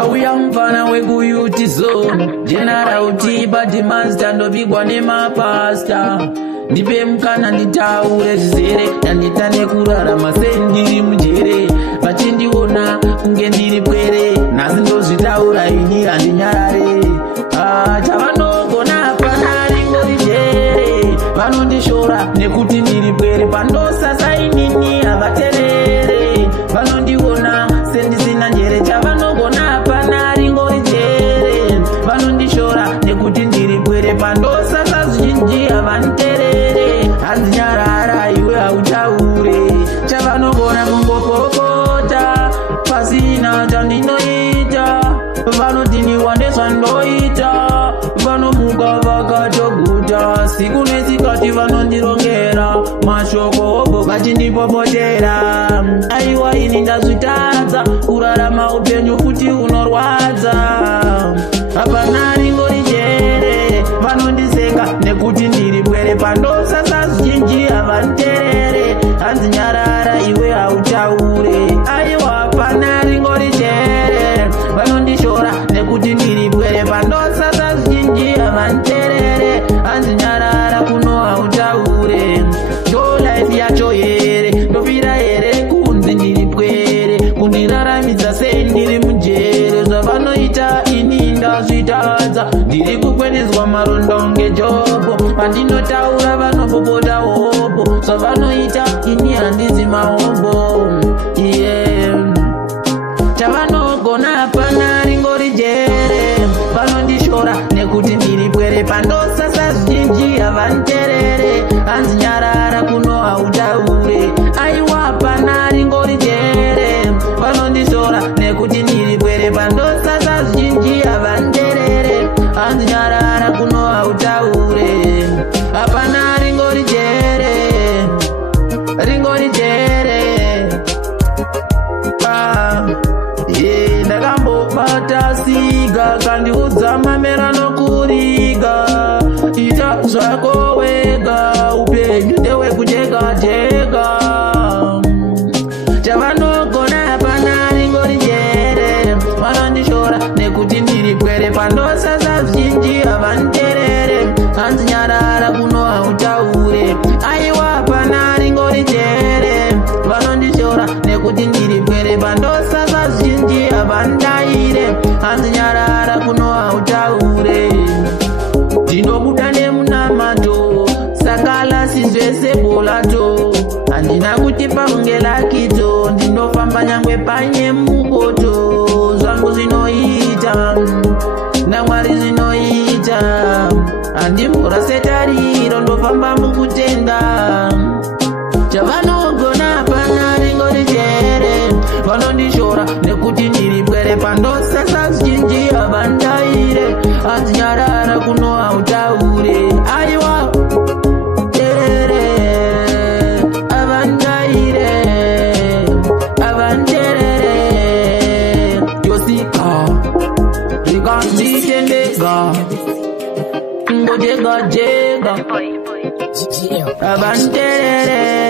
Auya mfana wekuyuti zone General Tiba Dimaster ndopigwa nemapasta Ndipe mkana nditaure zvizere Ndanditane kurarama sendiri mujere Vachindiona kunge ndiri pwere Nhasi ndozvitaura ini handinyarare Chavanogona panari ngori jere Vanondishora nekuti ndiri pwere Pandosasa inini havaterere Vanondiona sendisina njere Chavanogona panari ngori jere Vanondishora nekuti ndiri pwere Pandosasa zvizhinji havaniterere Handinyarara iwe hautaure Chavanogona kungopopota Pasina chandinoita Vanodiniwa ndezvandoita Vanomuka vakatoguta Siku nesikati vanondirongera Mashoko obo vachindipopotera Aiwa ini ndazvitadza Kurarama upenyu futi unorwadza Hapanari ngori jere Vanondiseka nekuti ndiri pwere Pandosasa zvizhinji havaniterere Handinyarara iwe hautaure Aiwa hapanari ngori jere Vanondishora nekuti ndiri pwere Pandosasa zvizhinji havaniterere Handinyarara kuno hautaure Ndo life yacho here Ndofira here kunzi ndiri pwere Kundiraramidza sei ndiri mujere Zvavanoita ini ndazvitadza Ndiri kukwenezwa maronda unge jobo Pandinotaura vanopopota hobo Zvavanoita ini handizi mahombo Chavanogona panari ngori jere Vanondishora nekuti ndiri pwere Pandosasa zvizhinji havaniterere Handinyarara kuno hautaure Aiwa panari ngori jere Vanondishora nekuti ndiri pwere Pandosasa zvizhinji havaniterere Handinyarara kuno hautaure Hapana ringori jere Ringori jere Ndakambobata siga Kandiudza mamera nokuriga Ita zvako wega Upenyu ndewekujega jega Chavanogona hapana ringori jere Vanondishora nekuti ndiri pwere Pandosasa zvizhinji havaniterere Handinyarara kuno hautaure Aiwa hapana ringori jere Vanondishora nekuti ndiri pwere Pandosasa zvizhinji havandaire Handinyarara kuno hautaure Ndinobuda nemunamato Sakala sizvese bolato Handina kuti paunge lakito Ndinofamba nyangwe panye mukoto Zvangu zvinoita naMwari zvinoita Handimvura setariro ndofamba mukutenda Chavanogona panari ngori jere Vanondishora nekuti ndiri pwere Pandosasa zvizhinji havandaire Handinyarara kuno hautaure Aiwa terere Havandaire Havanterere Yosika Rikanditendega Ngojega jega Havanterere